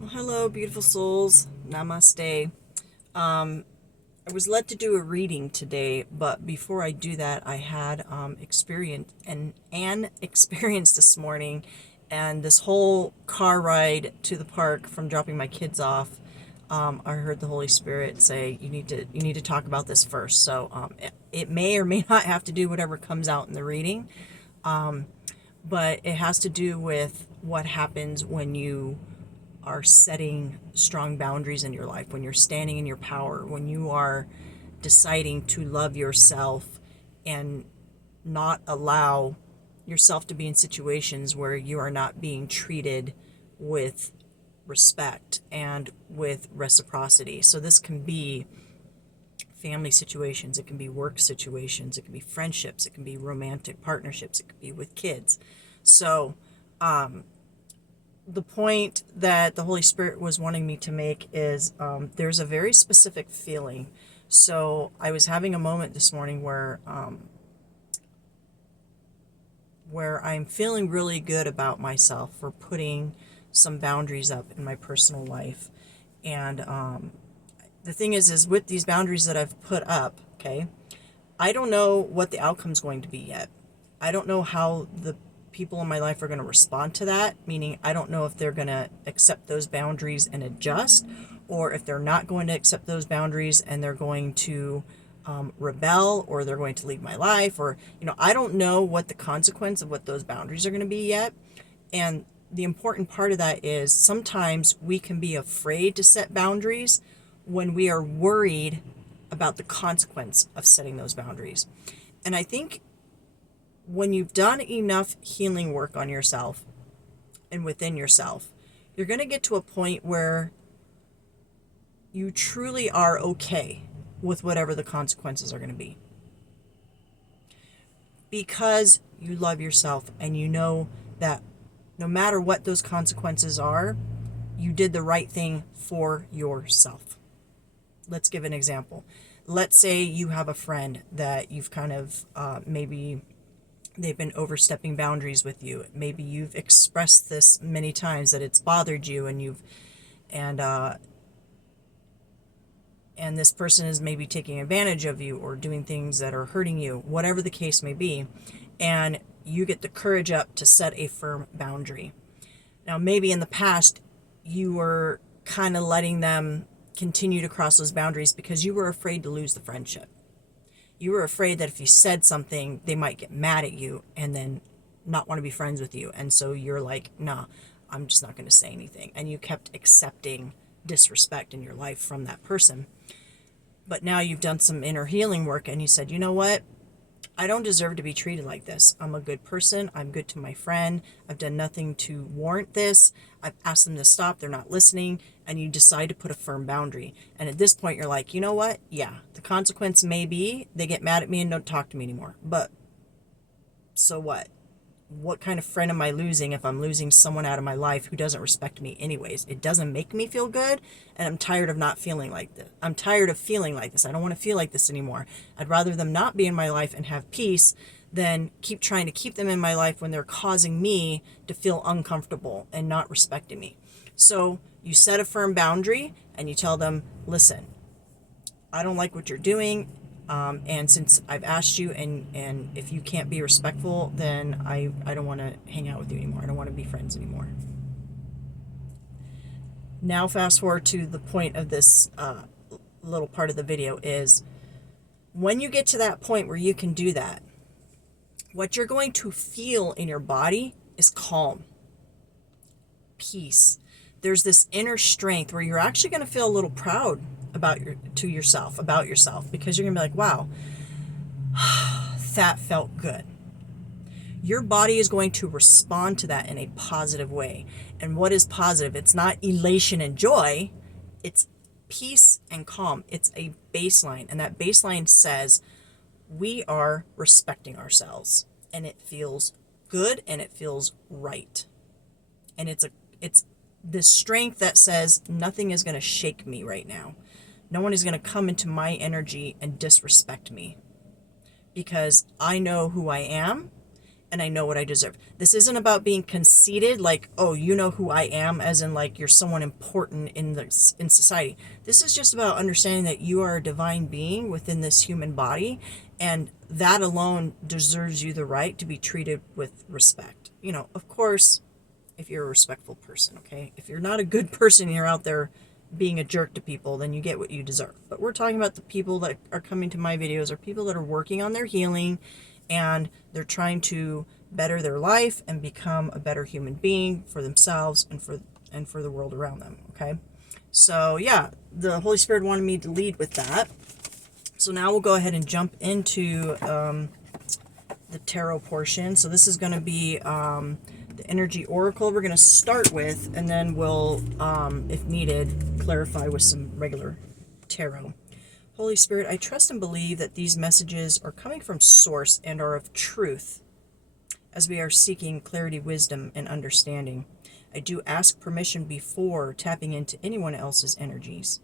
Well, hello, beautiful souls. Namaste. I was led to do a reading today, but before I do that, I had experience an experience this morning, and this whole car ride to the park from dropping my kids off. I heard the Holy Spirit say, "You need to talk about this first." So it may or may not have to do whatever comes out in the reading, but it has to do with what happens when you are setting strong boundaries in your life, when you're standing in your power, when you are deciding to love yourself and not allow yourself to be in situations where you are not being treated with respect and with reciprocity. So this can be family situations, it can be work situations, it can be friendships, it can be romantic partnerships, it could be with kids. So the point that the Holy Spirit was wanting me to make is there's a very specific feeling. So I was having a moment this morning where I'm feeling really good about myself for putting some boundaries up in my personal life. And the thing is with these boundaries that I've put up, okay, I don't know what the outcome's going to be yet. I don't know how the people in my life are going to respond to that, meaning I don't know if they're going to accept those boundaries and adjust, or if they're not going to accept those boundaries and they're going to rebel, or they're going to leave my life, or, I don't know what the consequence of what those boundaries are going to be yet. And the important part of that is sometimes we can be afraid to set boundaries when we are worried about the consequence of setting those boundaries. And I think when you've done enough healing work on yourself and within yourself, you're going to get to a point where you truly are okay with whatever the consequences are going to be. Because you love yourself and you know that no matter what those consequences are, you did the right thing for yourself. Let's give an example. Let's say you have a friend that you've kind of maybe they've been overstepping boundaries with you. Maybe you've expressed this many times that it's bothered you, and this person is maybe taking advantage of you or doing things that are hurting you, whatever the case may be, and you get the courage up to set a firm boundary. Now, maybe in the past you were kind of letting them continue to cross those boundaries because you were afraid to lose the friendship. You were afraid that if you said something, they might get mad at you and then not want to be friends with you. And so you're like, nah, I'm just not going to say anything. And you kept accepting disrespect in your life from that person. But now you've done some inner healing work and you said, you know what? I don't deserve to be treated like this. I'm a good person. I'm good to my friend. I've done nothing to warrant this. I've asked them to stop. They're not listening. And you decide to put a firm boundary. And at this point, you're like, you know what? Yeah, the consequence may be they get mad at me and don't talk to me anymore. But so what? What kind of friend am I losing if I'm losing someone out of my life who doesn't respect me anyways? It doesn't make me feel good, and I'm tired of not feeling like this. I'm tired of feeling like this. I don't want to feel like this anymore. I'd rather them not be in my life and have peace than keep trying to keep them in my life when they're causing me to feel uncomfortable and not respecting me. So you set a firm boundary and you tell them, listen, I don't like what you're doing. And since I've asked you, and if you can't be respectful, then I don't want to hang out with you anymore. I don't want to be friends anymore. Now fast forward to the point of this little part of the video is when you get to that point where you can do that, what you're going to feel in your body is calm, peace. There's this inner strength where you're actually going to feel a little proud about yourself, because you're going to be like, wow, that felt good. Your body is going to respond to that in a positive way. And what is positive? It's not elation and joy. It's peace and calm. It's a baseline. And that baseline says we are respecting ourselves. And it feels good and it feels right. And it's this strength that says nothing is going to shake me right now. No one is going to come into my energy and disrespect me, because I know who I am and I know what I deserve. This isn't about being conceited, like, oh, you know who I am, as in like you're someone important in society. This is just about understanding that you are a divine being within this human body, and that alone deserves you the right to be treated with respect. You know, of course, if you're a respectful person, okay? If you're not a good person and you're out there being a jerk to people, then you get what you deserve. But we're talking about the people that are coming to my videos, or people that are working on their healing, and they're trying to better their life and become a better human being for themselves and for the world around them, okay? So yeah, the Holy Spirit wanted me to lead with that. So now we'll go ahead and jump into the tarot portion. So this is going to be the energy oracle we're going to start with, and then we'll, if needed, clarify with some regular tarot. Holy Spirit, I trust and believe that these messages are coming from source and are of truth, as we are seeking clarity, wisdom, and understanding. I do ask permission before tapping into anyone else's energies.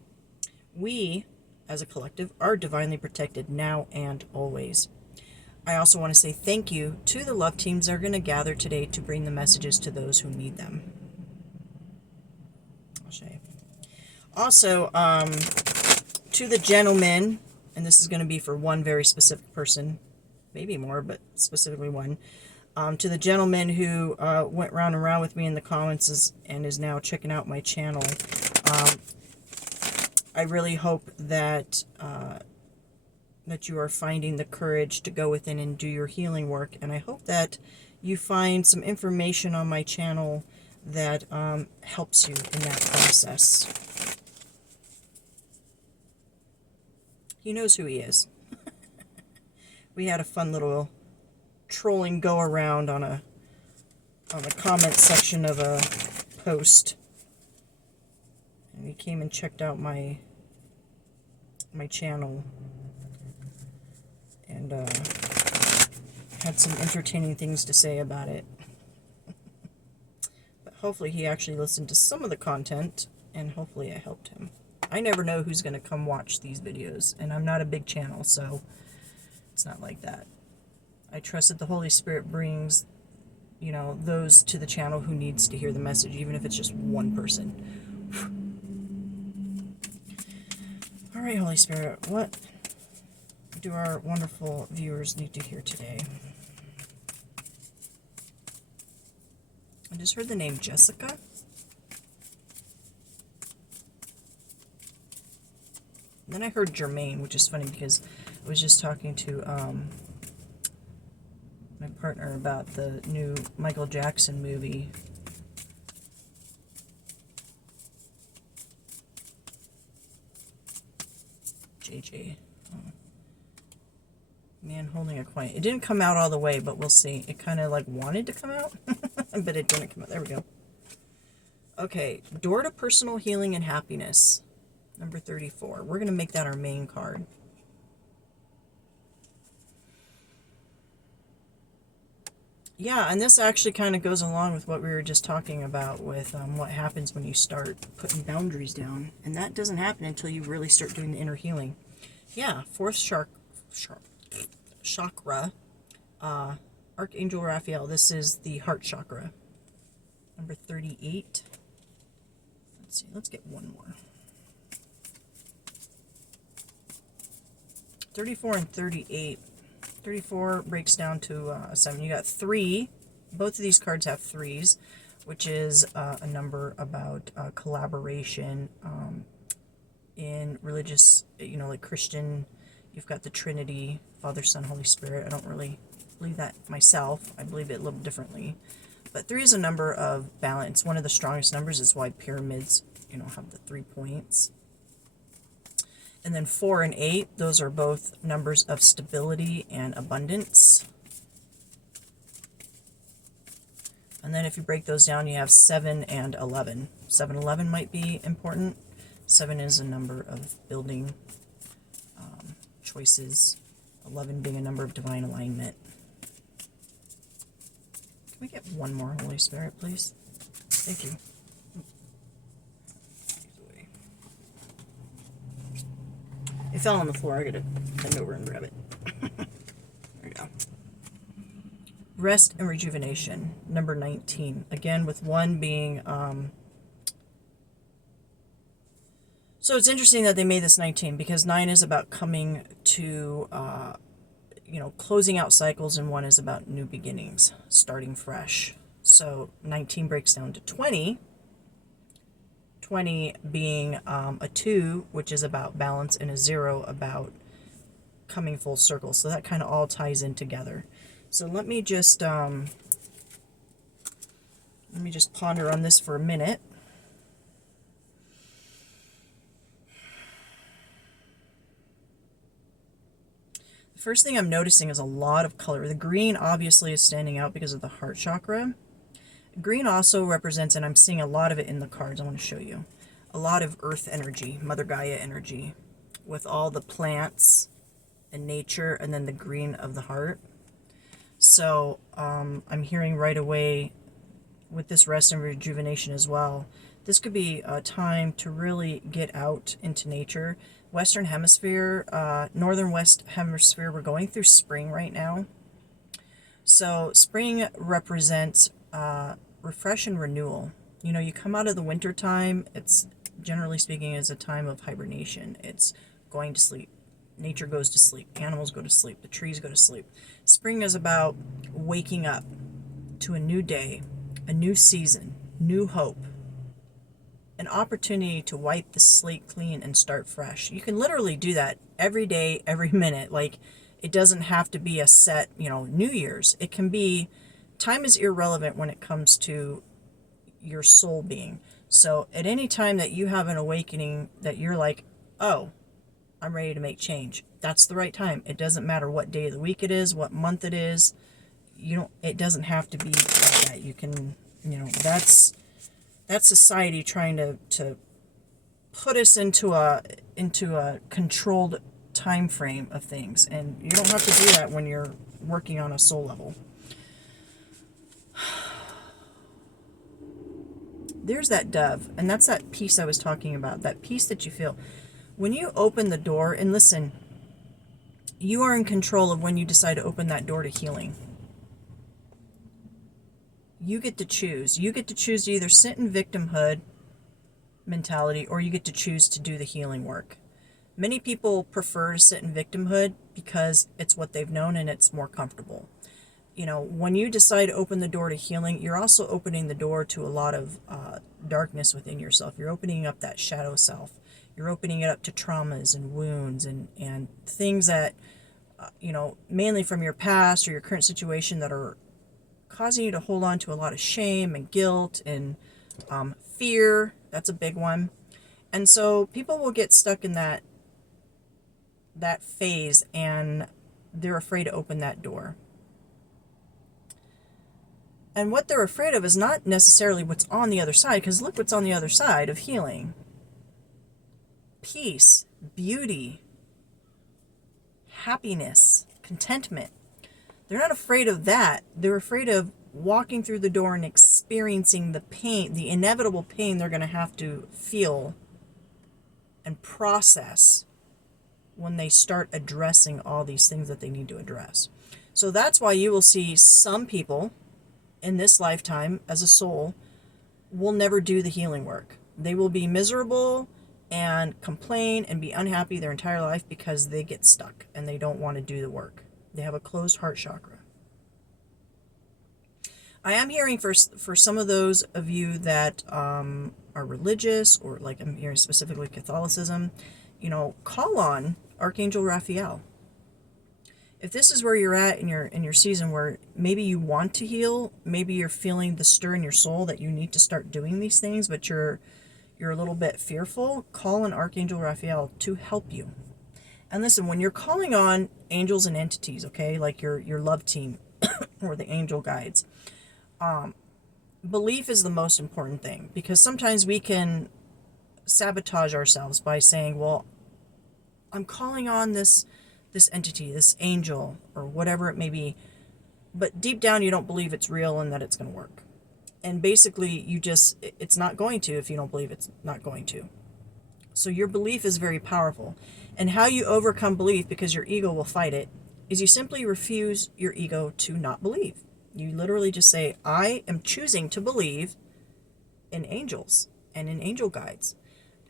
We, as a collective, are divinely protected now and always. I also want to say thank you to the love teams that are going to gather today to bring the messages to those who need them. Also, to the gentlemen, and this is going to be for one very specific person, maybe more, but specifically one. To the gentleman who went round and round with me in the comments and is now checking out my channel, I really hope that that you are finding the courage to go within and do your healing work, and I hope that you find some information on my channel that helps you in that process. He knows who he is. We had a fun little trolling go around on a comment section of a post, and he came and checked out my channel and had some entertaining things to say about it. But hopefully he actually listened to some of the content, and hopefully I helped him. I never know who's going to come watch these videos, and I'm not a big channel, so it's not like that. I trust that the Holy Spirit brings, you know, those to the channel who needs to hear the message, even if it's just one person. All right, Holy Spirit, what do our wonderful viewers need to hear today? I just heard the name Jessica. Then I heard Jermaine, which is funny because I was just talking to my partner about the new Michael Jackson movie. JJ. Oh. Man holding a coin. It didn't come out all the way, but we'll see. It kind of like wanted to come out, but it didn't come out. There we go. Okay, door to personal healing and happiness. Number 34. We're going to make that our main card. Yeah, and this actually kind of goes along with what we were just talking about with what happens when you start putting boundaries down. And that doesn't happen until you really start doing the inner healing. Yeah, fourth chakra, Archangel Raphael. This is the heart chakra. Number 38. Let's see, let's get one more. 34 and 38. 34 breaks down to a 7. You got 3. Both of these cards have 3s, which is a number about collaboration in religious, you know, like Christian. You've got the Trinity, Father, Son, Holy Spirit. I don't really believe that myself. I believe it a little differently. But 3 is a number of balance. One of the strongest numbers is why pyramids, you know, have the 3 points. And then 4 and 8, those are both numbers of stability and abundance. And then if you break those down, you have 7 and 11. 7, 11 might be important. 7 is a number of building choices. 11 being a number of divine alignment. Can we get one more, Holy Spirit, please? Thank you. It fell on the floor. I gotta bend over and grab it. There we go. Rest and rejuvenation, number 19. Again, with 1 being, so it's interesting that they made this 19 because 9 is about coming to, closing out cycles, and 1 is about new beginnings, starting fresh. So 19 breaks down to 20. 20 being a 2, which is about balance, and a 0 about coming full circle. So that kind of all ties in together. So let me just ponder on this for a minute. The first thing I'm noticing is a lot of color. The green obviously is standing out because of the heart chakra. Green also represents, and I'm seeing a lot of it in the cards I want to show you, a lot of earth energy, Mother Gaia energy, with all the plants and nature, and then the green of the heart. So I'm hearing right away with this rest and rejuvenation as well, this could be a time to really get out into nature. Western Hemisphere, Northern West Hemisphere, we're going through spring right now. So spring represents refresh and renewal. You know, you come out of the winter time, it's generally speaking is a time of hibernation. It's going to sleep. Nature goes to sleep. Animals go to sleep. The trees go to sleep. Spring is about waking up to a new day, a new season, new hope, an opportunity to wipe the slate clean and start fresh. You can literally do that every day, every minute. Like, it doesn't have to be a set, New Year's. It can be, time is irrelevant when it comes to your soul being. So at any time that you have an awakening that you're like, oh, I'm ready to make change, that's the right time. It doesn't matter what day of the week it is, what month it is. It doesn't have to be like that. You can, that's society trying to put us into a controlled time frame of things, and you don't have to do that when you're working on a soul level. There's that dove, and that's that peace I was talking about, that peace that you feel when you open the door. And listen, you are in control of when you decide to open that door to healing. You get to choose. You get to choose to either sit in victimhood mentality, or you get to choose to do the healing work. Many people prefer to sit in victimhood because it's what they've known and it's more comfortable. When you decide to open the door to healing, you're also opening the door to a lot of darkness within yourself. You're opening up that shadow self. You're opening it up to traumas and wounds and things that, mainly from your past or your current situation, that are causing you to hold on to a lot of shame and guilt and fear. That's a big one. And so people will get stuck in that phase, and they're afraid to open that door. And what they're afraid of is not necessarily what's on the other side, because look what's on the other side of healing. Peace, beauty, happiness, contentment. They're not afraid of that. They're afraid of walking through the door and experiencing the pain, the inevitable pain they're going to have to feel and process when they start addressing all these things that they need to address. So that's why you will see some people in this lifetime as a soul will never do the healing work. They will be miserable and complain and be unhappy their entire life because they get stuck and they don't want to do the work. They have a closed heart chakra. I am hearing for some of those of you that are religious, or like I'm hearing specifically Catholicism, call on Archangel Raphael. If this is where you're at in your season, where maybe you want to heal, maybe you're feeling the stir in your soul that you need to start doing these things, but you're a little bit fearful, call on Archangel Raphael to help you. And listen, when you're calling on angels and entities, okay, like your love team or the angel guides, belief is the most important thing, because sometimes we can sabotage ourselves by saying, well, I'm calling on this entity, this angel, or whatever it may be, but deep down you don't believe it's real and that it's going to work. And basically it's not going to if you don't believe it's not going to. So your belief is very powerful. And how you overcome belief, because your ego will fight it, is you simply refuse your ego to not believe. You literally just say, I am choosing to believe in angels and in angel guides.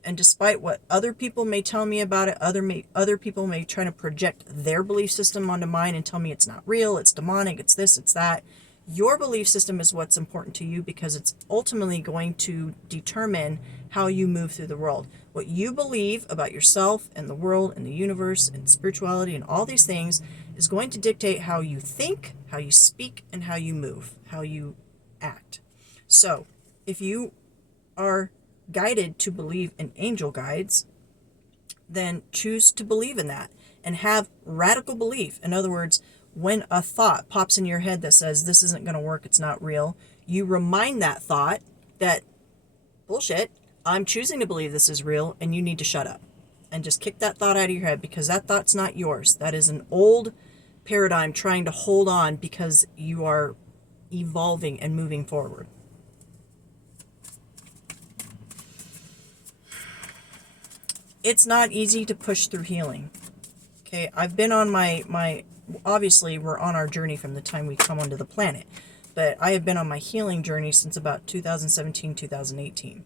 And despite what other people may tell me about it, other people may try to project their belief system onto mine and tell me it's not real, it's demonic, it's this, it's that. Your belief system is what's important to you, because it's ultimately going to determine how you move through the world. What you believe about yourself and the world and the universe and spirituality and all these things is going to dictate how you think, how you speak, and how you move, how you act. So if you are guided to believe in angel guides, then choose to believe in that and have radical belief. In other words, when a thought pops in your head that says this isn't going to work, it's not real, you remind that thought that, bullshit, I'm choosing to believe this is real and you need to shut up. And just kick that thought out of your head, because that thought's not yours. That is an old paradigm trying to hold on because you are evolving and moving forward. It's not easy to push through healing. Okay, I've been on my obviously we're on our journey from the time we come onto the planet, but I have been on my healing journey since about 2017, 2018.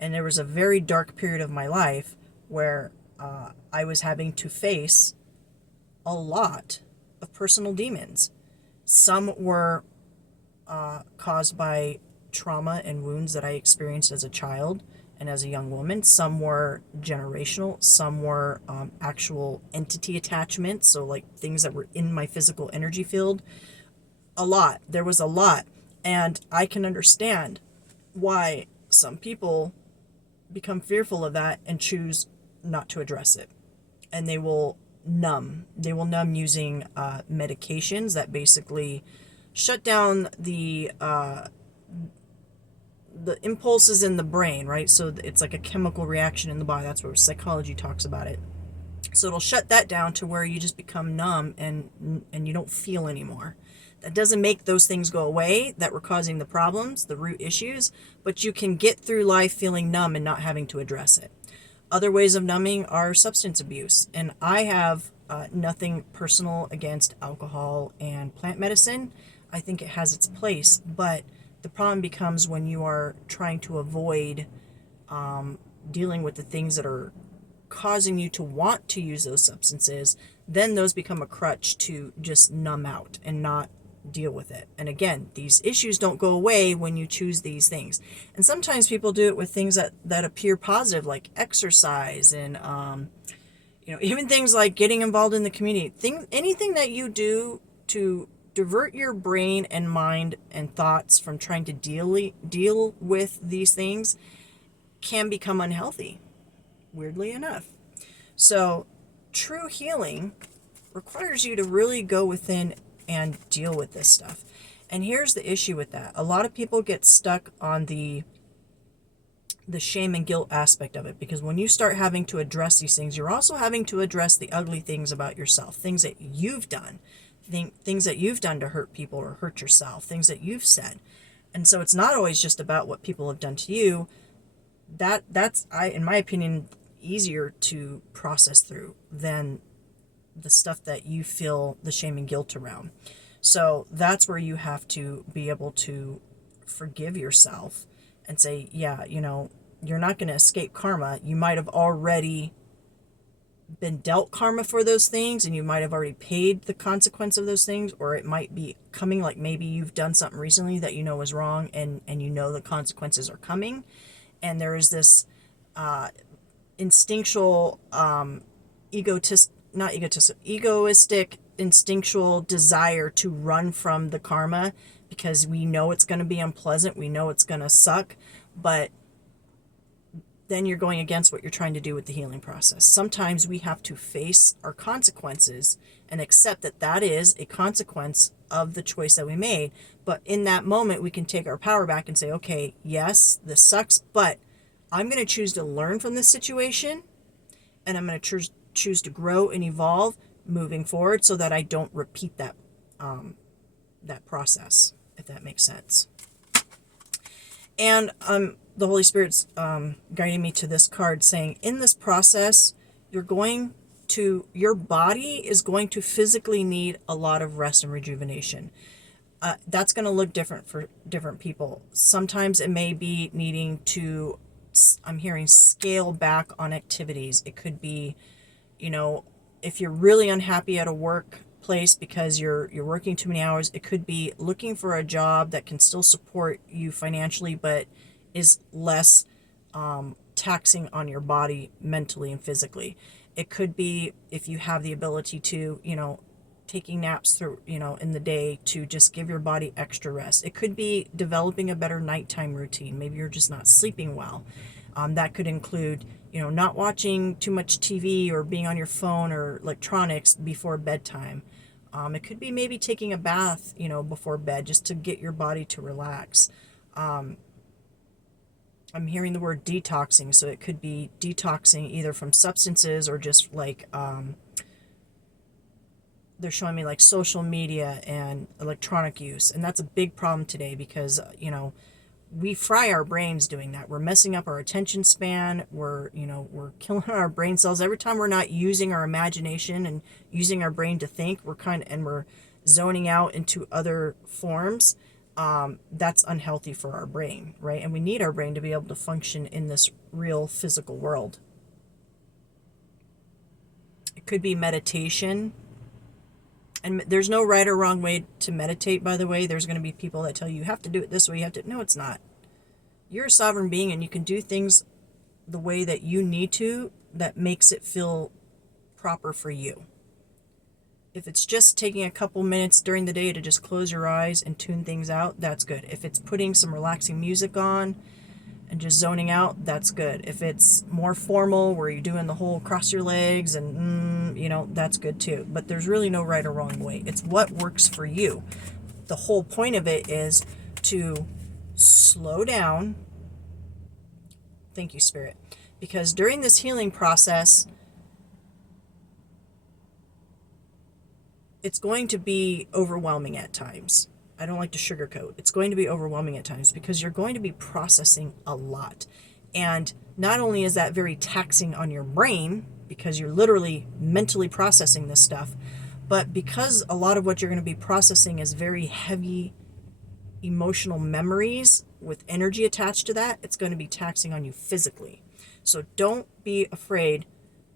And there was a very dark period of my life where I was having to face a lot of personal demons. Some were caused by trauma and wounds that I experienced as a child and as a young woman. Some were generational. Some were actual entity attachments, so like things that were in my physical energy field. A lot. There was a lot. And I can understand why some people become fearful of that and choose not to address it. And they will numb. They will numb using medications that basically shut down the impulses in the brain, right? So it's like a chemical reaction in the body. That's what psychology talks about it. So it'll shut that down to where you just become numb and you don't feel anymore. That doesn't make those things go away that were causing the problems, the root issues, but you can get through life feeling numb and not having to address it. Other ways of numbing are substance abuse. And I have nothing personal against alcohol and plant medicine. I think it has its place, but the problem becomes when you are trying to avoid dealing with the things that are causing you to want to use those substances. Then those become a crutch to just numb out and not deal with it. And again, these issues don't go away when you choose these things. And sometimes people do it with things that appear positive, like exercise and even things like getting involved in the community. Anything that you do to divert your brain and mind and thoughts from trying to deal with these things can become unhealthy, weirdly enough. So true healing requires you to really go within and deal with this stuff. And here's the issue with that. A lot of people get stuck on the shame and guilt aspect of it, because when you start having to address these things, you're also having to address the ugly things about yourself, things that you've done, things that you've done to hurt people or hurt yourself, things that you've said. And so it's not always just about what people have done to you. That's in my opinion, easier to process through than the stuff that you feel the shame and guilt around. So that's where you have to be able to forgive yourself and say, yeah, you're not going to escape karma. You might have already been dealt karma for those things, and you might have already paid the consequence of those things, or it might be coming, like maybe you've done something recently that you know is wrong, and the consequences are coming. And there is this instinctual egoistic instinctual desire to run from the karma, because we know it's going to be unpleasant, we know it's going to suck, but then you're going against what you're trying to do with the healing process. Sometimes we have to face our consequences and accept that that is a consequence of the choice that we made. But in that moment, we can take our power back and say, okay, yes, this sucks, but I'm going to choose to learn from this situation, and I'm going to choose to grow and evolve moving forward so that I don't repeat that process, if that makes sense. And the Holy Spirit's guiding me to this card, saying in this process, your body is going to physically need a lot of rest and rejuvenation. That's going to look different for different people. Sometimes it may be needing to, I'm hearing, scale back on activities. It could be, you know, if you're really unhappy at a workplace because you're working too many hours, it could be looking for a job that can still support you financially, but is less taxing on your body mentally and physically. It could be if you have the ability to, taking naps through, in the day to just give your body extra rest. It could be developing a better nighttime routine. Maybe you're just not sleeping well. That could include, not watching too much TV or being on your phone or electronics before bedtime. It could be maybe taking a bath, before bed just to get your body to relax. I'm hearing the word detoxing, so it could be detoxing either from substances or just they're showing me like social media and electronic use. And that's a big problem today because, we fry our brains doing that. We're messing up our attention span. We're killing our brain cells. Every time we're not using our imagination and using our brain to think, we're zoning out into other forms. That's unhealthy for our brain, right? And we need our brain to be able to function in this real physical world. It could be meditation. And there's no right or wrong way to meditate, by the way. There's going to be people that tell you have to do it this way. No, it's not. You're a sovereign being and you can do things the way that you need to that makes it feel proper for you. If it's just taking a couple minutes during the day to just close your eyes and tune things out, that's good. If it's putting some relaxing music on and just zoning out, that's good. If it's more formal where you're doing the whole cross your legs and that's good too. But there's really no right or wrong way. It's what works for you. The whole point of it is to slow down. Thank you, Spirit. Because during this healing process, it's going to be overwhelming at times. I don't like to sugarcoat. It's going to be overwhelming at times because you're going to be processing a lot. And not only is that very taxing on your brain, because you're literally mentally processing this stuff, but because a lot of what you're going to be processing is very heavy emotional memories with energy attached to that, it's going to be taxing on you physically. So don't be afraid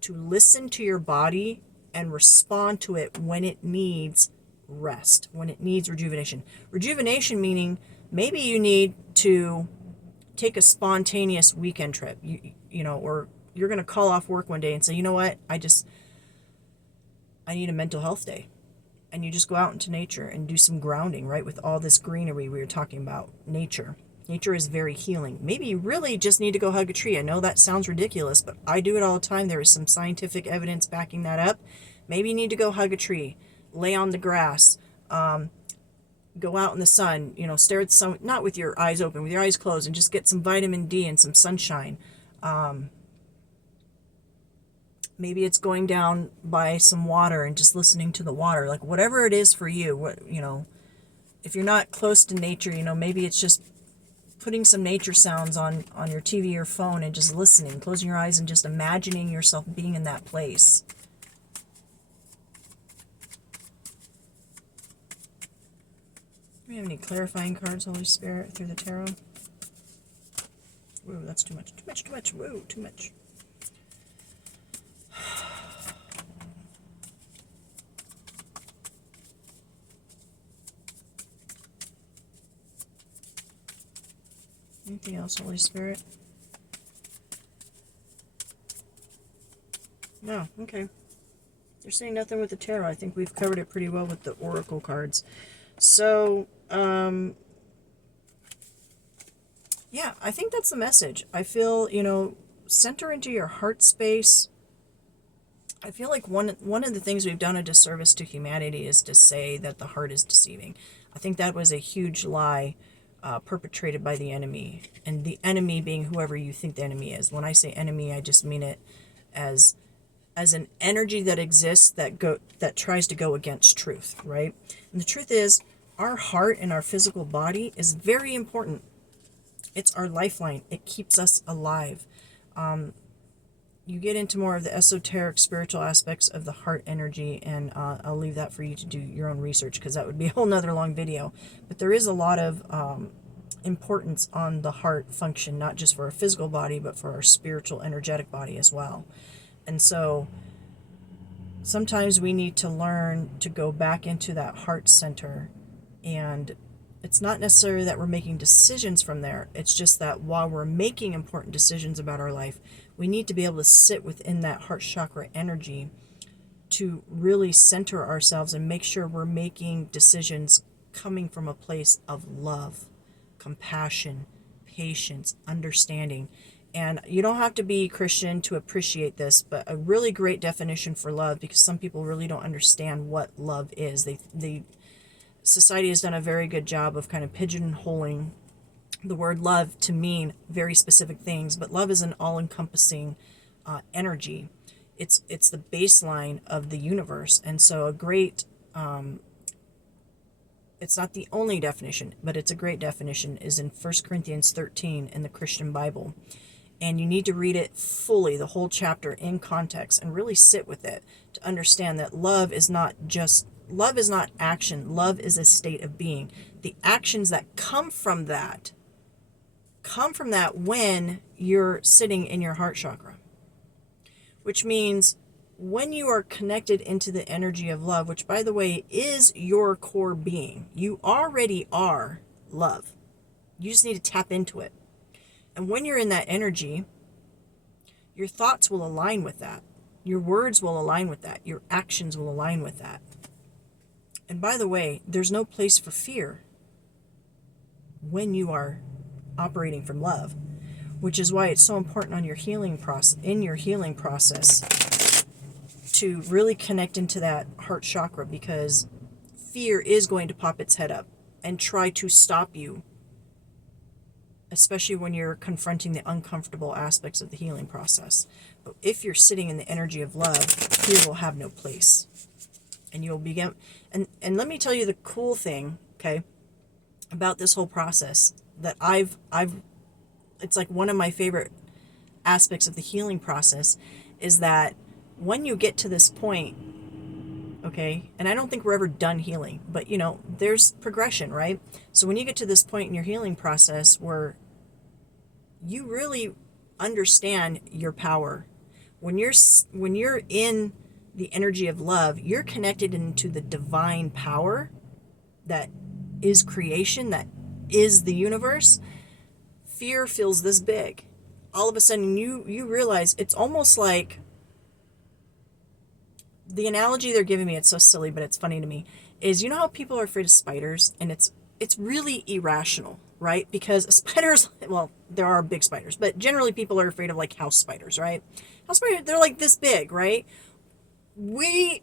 to listen to your body and respond to it when it needs rest, when it needs rejuvenation. Rejuvenation meaning maybe you need to take a spontaneous weekend trip, or you're going to call off work one day and say, you know what, I need a mental health day. And you just go out into nature and do some grounding, right? With all this greenery we were talking about, nature. Nature is very healing. Maybe you really just need to go hug a tree. I know that sounds ridiculous, but I do it all the time. There is some scientific evidence backing that up. Maybe you need to go hug a tree, lay on the grass, go out in the sun, stare at the sun, not with your eyes open, with your eyes closed, and just get some vitamin D and some sunshine. Maybe it's going down by some water and just listening to the water, like whatever it is for you. If you're not close to nature, maybe it's just putting some nature sounds on your TV or phone and just listening, closing your eyes and just imagining yourself being in that place. Do we have any clarifying cards, Holy Spirit, through the tarot? Whoa, that's too much. Too much, too much. Whoa, too much. Anything else, Holy Spirit? No, okay. They're saying nothing with the tarot. I think we've covered it pretty well with the oracle cards. So, yeah, I think that's the message. I feel, center into your heart space. I feel like one of the things we've done a disservice to humanity is to say that the heart is deceiving. I think that was a huge lie perpetrated by the enemy, and the enemy being whoever you think the enemy is. When I say enemy, I just mean it as an energy that exists that tries to go against truth, right? And the truth is, our heart and our physical body is very important. It's our lifeline. It keeps us alive. you get into more of the esoteric spiritual aspects of the heart energy, and I'll leave that for you to do your own research, because that would be a whole nother long video. But there is a lot of importance on the heart function, not just for our physical body, but for our spiritual, energetic body as well. And so sometimes we need to learn to go back into that heart center, and it's not necessarily that we're making decisions from there. It's just that while we're making important decisions about our life, we need to be able to sit within that heart chakra energy to really center ourselves and make sure we're making decisions coming from a place of love, compassion, patience, understanding. And you don't have to be Christian to appreciate this, but a really great definition for love, because some people really don't understand what love is. Society has done a very good job of kind of pigeonholing the word love to mean very specific things, but love is an all-encompassing energy. It's the baseline of the universe, and so a great it's not the only definition, but it's a great definition, is in 1 Corinthians 13 in the Christian Bible. And you need to read it fully, the whole chapter in context, and really sit with it to understand that love is not action. Love is a state of being. The actions that come from that when you're sitting in your heart chakra, which means when you are connected into the energy of love, which, by the way, is your core being, you already are love. You just need to tap into it. And when you're in that energy, your thoughts will align with that. Your words will align with that. Your actions will align with that. And by the way, there's no place for fear when you are operating from love, which is why it's so important in your healing process to really connect into that heart chakra, because fear is going to pop its head up and try to stop you, especially when you're confronting the uncomfortable aspects of the healing process. But if you're sitting in the energy of love, fear will have no place. And you'll begin, and let me tell you the cool thing, okay, about this whole process that it's like one of my favorite aspects of the healing process, is that when you get to this point, okay, and I don't think we're ever done healing, but there's progression, right? So when you get to this point in your healing process where you really understand your power, when you're in the energy of love, you're connected into the divine power that is creation, that is the universe. Fear feels this big. All of a sudden you realize it's almost like, the analogy they're giving me, it's so silly, but it's funny to me, is how people are afraid of spiders, and it's really irrational, right? Because spiders, well, there are big spiders, but generally people are afraid of like house spiders, right? House spiders, they're like this big, right? We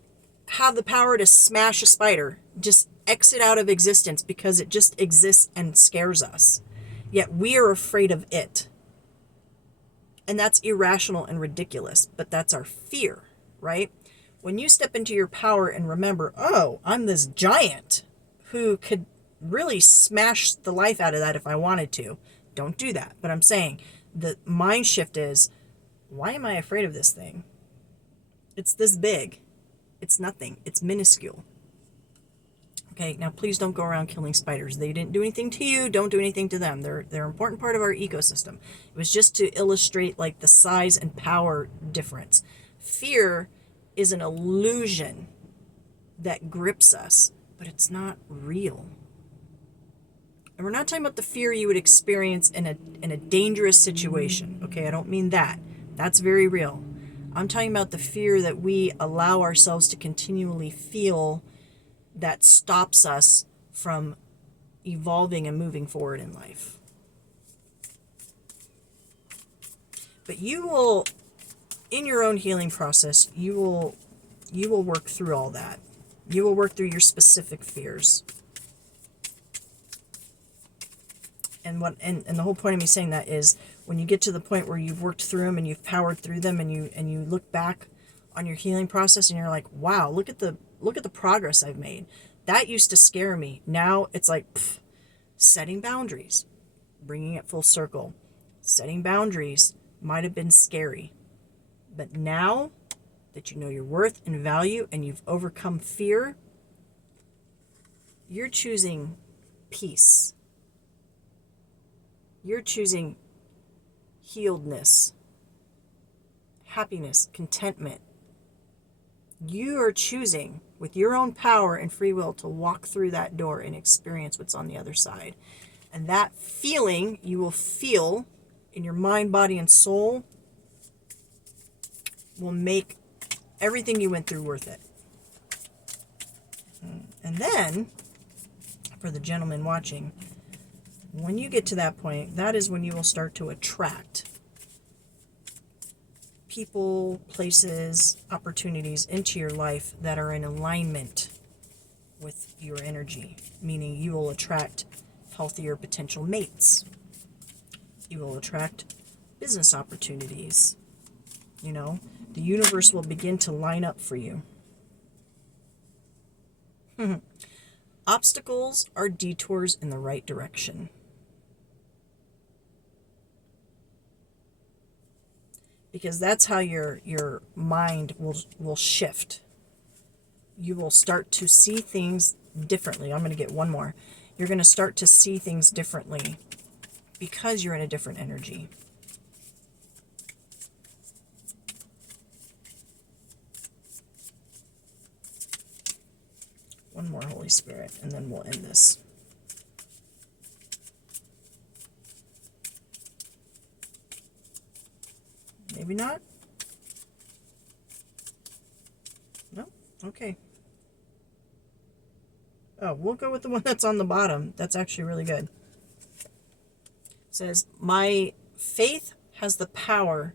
have the power to smash a spider, just exit out of existence, because it just exists and scares us. Yet we are afraid of it. And that's irrational and ridiculous, but that's our fear, right? When you step into your power and remember, oh, I'm this giant who could really smash the life out of that if I wanted to. Don't do that. But I'm saying the mind shift is, why am I afraid of this thing? It's this big. It's nothing. It's minuscule. Okay, now please don't go around killing spiders. They didn't do anything to you. Don't do anything to them. They're an important part of our ecosystem. It was just to illustrate like the size and power difference. Fear is an illusion that grips us, but it's not real. And we're not talking about the fear you would experience in a dangerous situation. Okay, I don't mean that. That's very real. I'm talking about the fear that we allow ourselves to continually feel that stops us from evolving and moving forward in life. But you will, in your own healing process, you will work through all that. You will work through your specific fears. And the whole point of me saying that is, when you get to the point where you've worked through them and you've powered through them, and you look back on your healing process and you're like, wow, look at the progress I've made. That used to scare me. Now it's like, setting boundaries, bringing it full circle. Setting boundaries might have been scary. But now that you know your worth and value and you've overcome fear, you're choosing peace. You're choosing healedness, happiness, contentment. You are choosing with your own power and free will to walk through that door and experience what's on the other side. And that feeling you will feel in your mind, body, and soul will make everything you went through worth it. And then, for the gentleman watching, when you get to that point, that is when you will start to attract people, places, opportunities into your life that are in alignment with your energy, meaning you will attract healthier potential mates. You will attract business opportunities. You know, the universe will begin to line up for you. Obstacles are detours in the right direction. Because that's how your mind will shift. You will start to see things differently. I'm going to get one more. You're going to start to see things differently because you're in a different energy. One more, Holy Spirit, and then we'll end this. Maybe not? No? Okay. Oh, we'll go with the one that's on the bottom. That's actually really good. It says, my faith has the power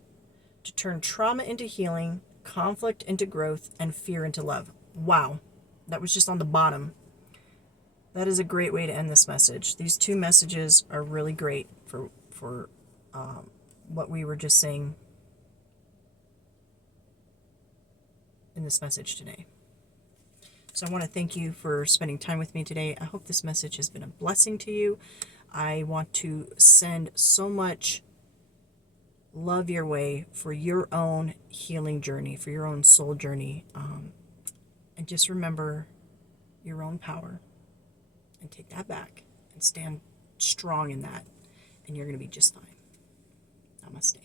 to turn trauma into healing, conflict into growth, and fear into love. Wow. That was just on the bottom. That is a great way to end this message. These two messages are really great for what we were just saying in this message today. So I want to thank you for spending time with me today. I hope this message has been a blessing to you. I want to send so much love your way for your own healing journey, for your own soul journey. And just remember your own power and take that back and stand strong in that. And you're going to be just fine. Namaste.